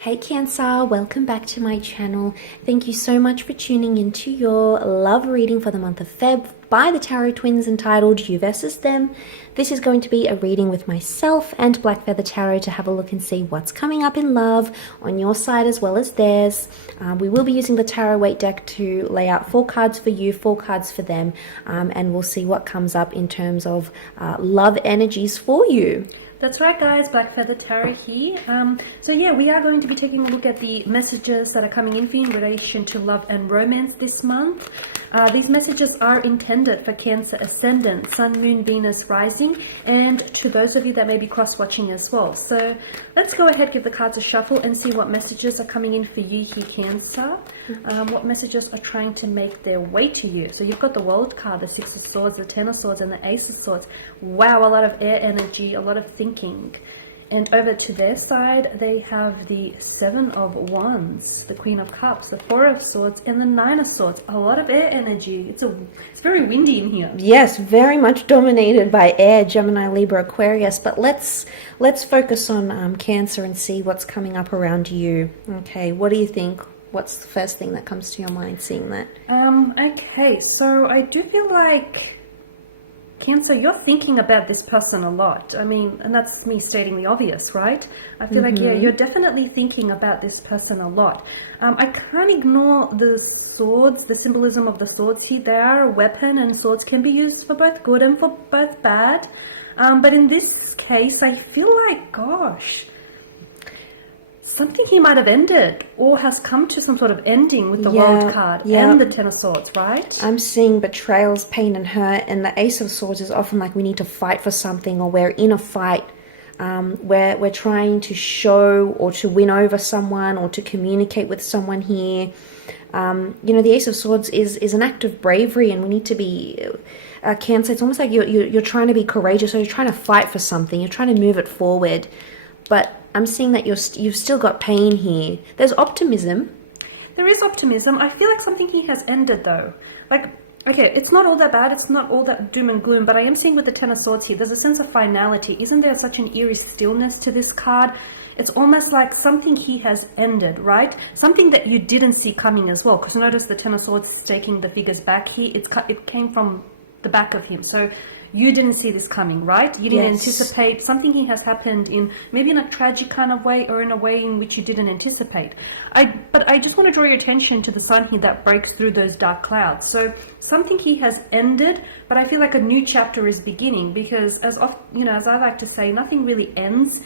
Hey Cancer, welcome back to my channel. Thank you so much for tuning into your love reading for the month of Feb by the Tarot Twins entitled You versus Them. This is going to be a reading with myself and Black Feather Tarot to have a look and see what's coming up in love on your side as well as theirs. We will be using the Tarot Weight deck to lay out 4 cards for you, 4 cards for them, and we'll see what comes up in terms of love energies for you. That's right, guys. Black Feather Tarot here. So yeah, we are going to be taking a look at the messages that are coming in for you in relation to love and romance this month. These messages are intended for Cancer Ascendant, Sun, Moon, Venus, Rising, and to those of you that may be cross-watching as well. So let's go ahead, give the cards a shuffle and see what messages are coming in for you here, Cancer. What messages are trying to make their way to you. So you've got the World card, the Six of Swords, the Ten of Swords, and the Ace of Swords. Wow, a lot of air energy, a lot of thinking. And over to their side, they have the Seven of Wands, the Queen of Cups, the Four of Swords, and the Nine of Swords. A lot of air energy. It's very windy in here. Yes, very much dominated by air, Gemini, Libra, Aquarius. But let's focus on Cancer and see what's coming up around you. Okay, what do you think? What's the first thing that comes to your mind seeing that? Okay, so I do feel like Cancer, you're thinking about this person a lot. I mean, and that's me stating the obvious, right? I feel like, yeah, you're definitely thinking about this person a lot. I can't ignore the swords, the symbolism of the swords here. They are a weapon, and swords can be used for both good and for both bad. But in this case, I feel like, gosh, something he might have ended or has come to some sort of ending with the World card and the Ten of Swords, right? I'm seeing betrayals, pain and hurt, and the Ace of Swords is often like we need to fight for something, or we're in a fight where we're trying to show or to win over someone or to communicate with someone here. You know, the Ace of Swords is an act of bravery, and we need to be... Cancer, it's almost like you're trying to be courageous, or you're trying to fight for something, you're trying to move it forward. But I'm seeing that you've still got pain here. There's optimism. There is optimism. I feel like something here has ended, though. Like, okay, it's not all that bad. It's not all that doom and gloom. But I am seeing with the Ten of Swords here, there's a sense of finality. Isn't there such an eerie stillness to this card? It's almost like something here has ended, right? Something that you didn't see coming as well. Because notice the Ten of Swords taking the figures back here. It came from the back of him. So you didn't see this coming, right? You didn't anticipate. Something here has happened in maybe in a tragic kind of way, or in a way in which you didn't anticipate. But I just want to draw your attention to the sun here that breaks through those dark clouds. So something here has ended, but I feel like a new chapter is beginning, because as I like to say, nothing really ends.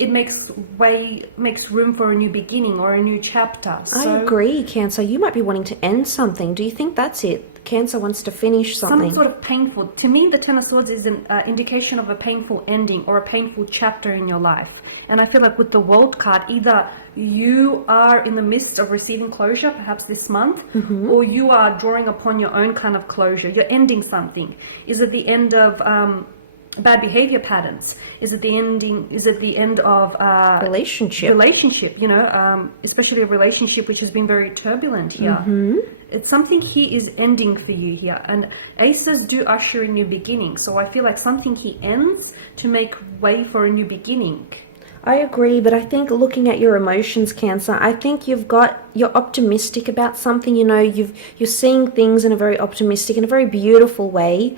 It makes room for a new beginning or a new chapter. So, I agree, Cancer. You might be wanting to end something. Do you think that's it? Cancer wants to finish something. Some sort of painful. To me, the Ten of Swords is an indication of a painful ending or a painful chapter in your life. And I feel like with the World card, either you are in the midst of receiving closure, perhaps this month, or you are drawing upon your own kind of closure. You're ending something. Is it the end of bad behavior patterns? Is it the end of relationship, you know, especially a relationship which has been very turbulent here? It's something here is ending for you here, and aces do usher in new beginnings. So I feel like something here ends to make way for a new beginning. I agree, but I think looking at your emotions, Cancer, I think you're optimistic about something. You know, you're seeing things in a very optimistic, in a very beautiful way.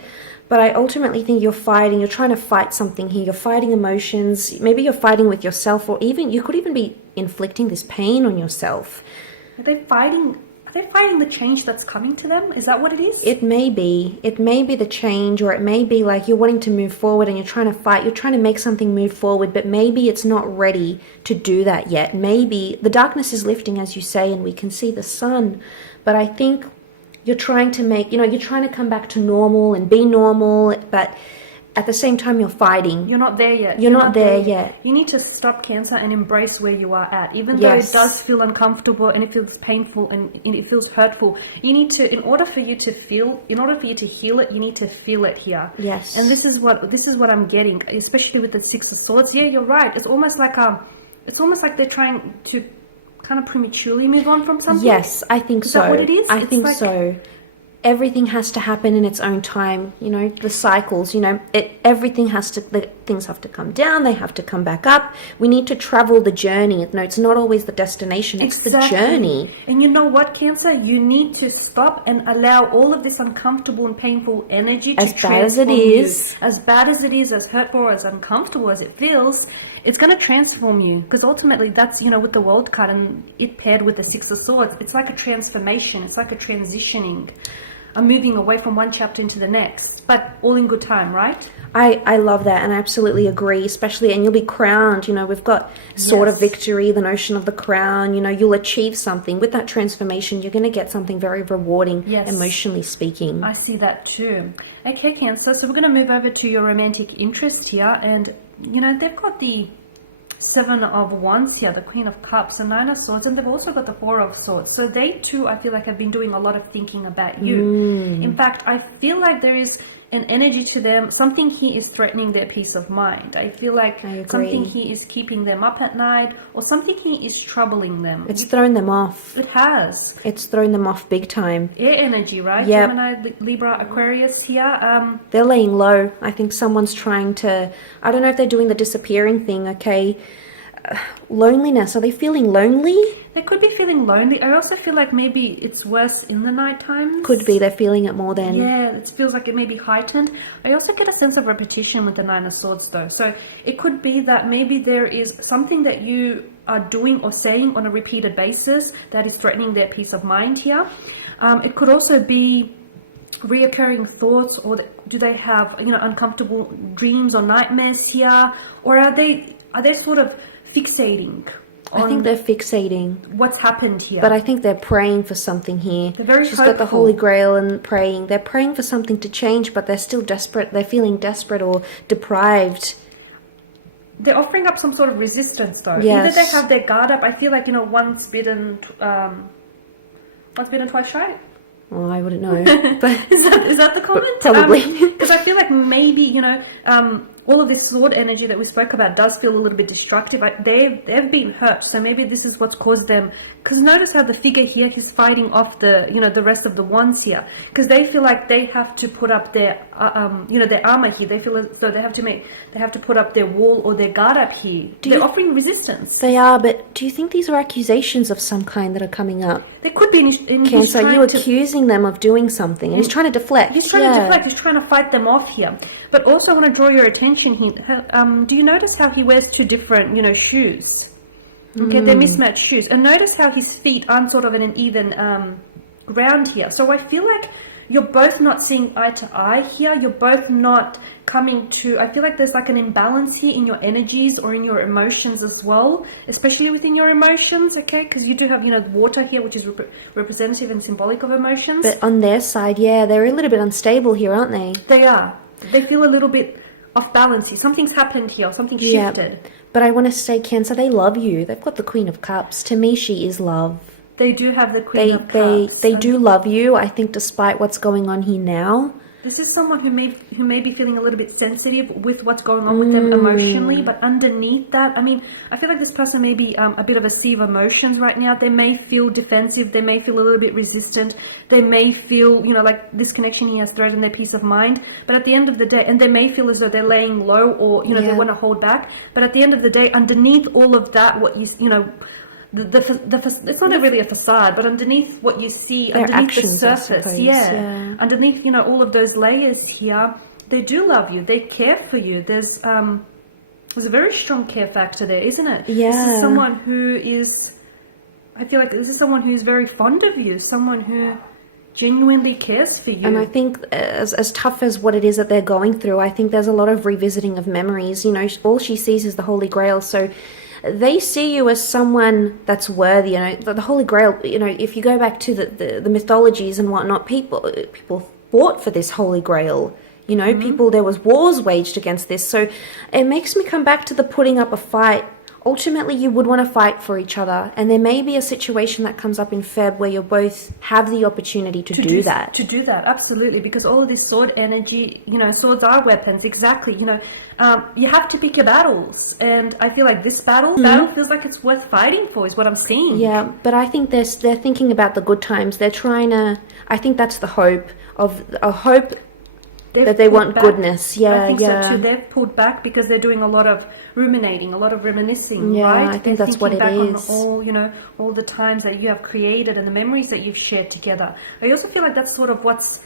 But I ultimately think you're trying to fight something here. You're fighting emotions. Maybe you're fighting with yourself, or even you could even be inflicting this pain on yourself. Are they fighting the change that's coming to them? Is that what it is? It may be. It may be the change, or it may be like you're wanting to move forward and you're trying to fight. You're trying to make something move forward, but maybe it's not ready to do that yet. Maybe the darkness is lifting, as you say, and we can see the sun. But I think you're trying to you're trying to come back to normal and be normal, but at the same time you're fighting. You're not there yet. You're not there yet. You need to stop, Cancer, and embrace where you are at. Even though it does feel uncomfortable and it feels painful and it feels hurtful, you need to, in order for you to heal it, you need to feel it here. Yes. And this is what I'm getting, especially with the Six of Swords. Yeah, you're right. It's almost like they're trying to kind of prematurely move on from something. Yes, I think so. Is that what it is? I think so. everything has to happen in its own time. You know, the cycles, you know, everything has to, things have to come down, they have to come back up. We need to travel the journey. No, it's not always the destination, it's the journey. And you know what, Cancer? You need to stop and allow all of this uncomfortable and painful energy to transform you. As bad as it is. As bad as it is, as hurtful or as uncomfortable as it feels, it's going to transform you. Because ultimately that's, you know, with the World card and it paired with the Six of Swords, it's like a transformation. It's like a transitioning. I'm moving away from one chapter into the next, but all in good time, right? I love that, and I absolutely agree, especially, and you'll be crowned, you know, we've got Sword of Victory, the notion of the crown, you know, you'll achieve something. With that transformation, you're going to get something very rewarding, emotionally speaking. I see that too. Okay, Cancer, so we're going to move over to your romantic interest here, and, you know, they've got the Seven of Wands here, the Queen of Cups, the Nine of Swords, and they've also got the Four of Swords. So they too, I feel like, have been doing a lot of thinking about you. In fact, I feel like there is an energy to them. Something here is threatening their peace of mind. I feel like something here is keeping them up at night, or something here is troubling them. It's thrown them off. It has. It's thrown them off big time. Air energy, right? Yep. Gemini, Libra, Aquarius here. They're laying low. I think someone's trying to, I don't know if they're doing the disappearing thing, okay? Loneliness. Are they feeling lonely? They could be feeling lonely. I also feel like maybe it's worse in the night times. Could be. They're feeling it more then. Yeah, it feels like it may be heightened. I also get a sense of repetition with the Nine of Swords though. So it could be that maybe there is something that you are doing or saying on a repeated basis that is threatening their peace of mind here. It could also be reoccurring thoughts, or do they have, you know, uncomfortable dreams or nightmares here? Or are they sort of fixating? I think they're fixating what's happened here. But I think they're praying for something here. They're very She's hopeful. got the Holy Grail and praying. They're praying for something to change, but they're still desperate. They're feeling desperate or deprived. They're offering up some sort of resistance though. Yes. Either they have their guard up. I feel like, you know, once bitten, twice shy. Well, I wouldn't know. But is that the comment? Probably. Because I feel like maybe, you know, all of this sword energy that we spoke about does feel a little bit destructive. They've been hurt, so maybe this is what's caused them. Because notice how the figure here, he's fighting off the, you know, the rest of the wands here. Because they feel like they have to put up their, you know, their armor here. They feel as though they have to put up their wall or their guard up here. They're offering resistance. They are, but do you think these are accusations of some kind that are coming up? They could be. Cancer, are you accusing them of doing something? And he's trying to deflect. He's trying to deflect. He's trying to fight them off here. But also I want to draw your attention here. Do you notice how he wears two different, you know, shoes? Okay, they're mismatched shoes. And notice how his feet aren't sort of in an even ground here. So I feel like you're both not seeing eye to eye here. You're both not coming to... I feel like there's like an imbalance here in your energies or in your emotions as well, especially within your emotions, okay? Because you do have, you know, water here, which is representative and symbolic of emotions. But on their side, yeah, they're a little bit unstable here, aren't they? They are. They feel a little bit off balance here. Something's happened here. Something shifted. But I want to say, Cancer, they love you. They've got the Queen of Cups. To me, she is love. They do have the Queen of Cups. They do love you, I think, despite what's going on here now. This is someone who may be feeling a little bit sensitive with what's going on with them emotionally, but underneath that, I mean, I feel like this person may be a bit of a sea of emotions right now. They may feel defensive. They may feel a little bit resistant. They may feel, you know, like this connection here has threatened their peace of mind. But at the end of the day, and they may feel as though they're laying low or, you know, they want to hold back. But at the end of the day, underneath all of that, what you know, it's not really a facade, but underneath what you see, their underneath actions, the surface, underneath, you know, all of those layers here, they do love you. They care for you. There's a very strong care factor there, isn't it? Yeah. This is someone who is, I feel like this is someone who's very fond of you, someone who genuinely cares for you. And I think as tough as what it is that they're going through, I think there's a lot of revisiting of memories. You know, all she sees is the Holy Grail, so they see you as someone that's worthy. You know, the Holy Grail, you know, if you go back to the mythologies and whatnot, people fought for this Holy Grail. You know, there was wars waged against this. So it makes me come back to the putting up a fight ultimately you would want to fight for each other, and there may be a situation that comes up in Feb where you both have the opportunity to do that. To do that, absolutely, because all of this sword energy, you know, swords are weapons, exactly, you know, you have to pick your battles, and I feel like this battle feels like it's worth fighting for, is what I'm seeing. Yeah, but I think they're thinking about the good times. They're trying to, I think that's the hope, that they want goodness. Yeah, I think so too. They've pulled back because they're doing a lot of ruminating, a lot of reminiscing, right? I think that's what it is. On all, you know, all the times that you have created and the memories that you've shared together. I also feel like that's sort of what's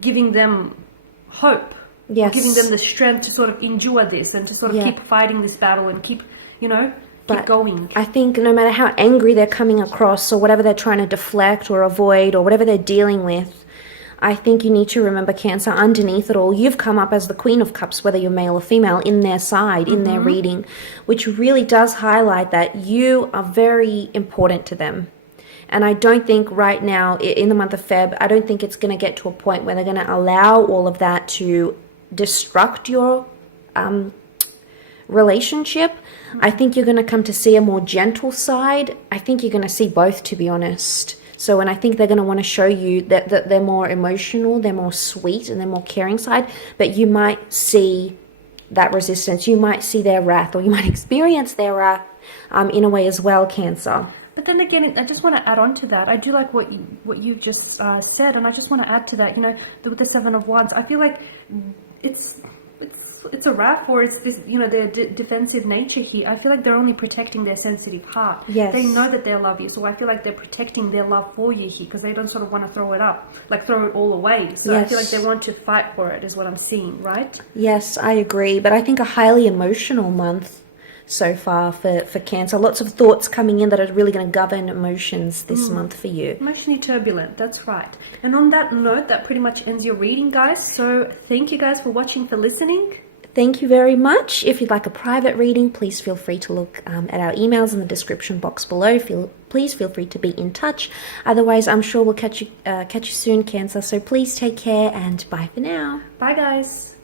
giving them hope. Yes. Giving them the strength to sort of endure this and to sort of keep fighting this battle and keep, you know, keep going. I think no matter how angry they're coming across or whatever they're trying to deflect or avoid or whatever they're dealing with, I think you need to remember, Cancer, underneath it all, you've come up as the Queen of Cups, whether you're male or female, in their side, in their reading, which really does highlight that you are very important to them. And I don't think right now, in the month of Feb, I don't think it's going to get to a point where they're going to allow all of that to destruct your relationship. I think you're going to come to see a more gentle side. I think you're going to see both, to be honest. So, and I think they're going to want to show you that they're more emotional, they're more sweet, and they're more caring side. But you might see that resistance. You might see their wrath, or you might experience their wrath in a way as well, Cancer. But then again, I just want to add on to that. I do like what you've just said, and I just want to add to that. You know, with the Seven of Wands, I feel like it's a wrath, or it's this, you know, their defensive nature here. I feel like they're only protecting their sensitive heart. Yes. They know that they love you, so I feel like they're protecting their love for you here, because they don't sort of want to throw it up, like throw it all away. So I feel like they want to fight for it, is what I'm seeing, right? Yes, I agree. But I think a highly emotional month so far for Cancer. Lots of thoughts coming in that are really going to govern emotions this month for you. Emotionally turbulent, that's right. And on that note, that pretty much ends your reading, guys. So thank you guys for watching, for listening. Thank you very much. If you'd like a private reading, please feel free to look at our emails in the description box below. Please feel free to be in touch. Otherwise, I'm sure we'll catch you soon, Cancer. So please take care, and bye for now. Bye, guys.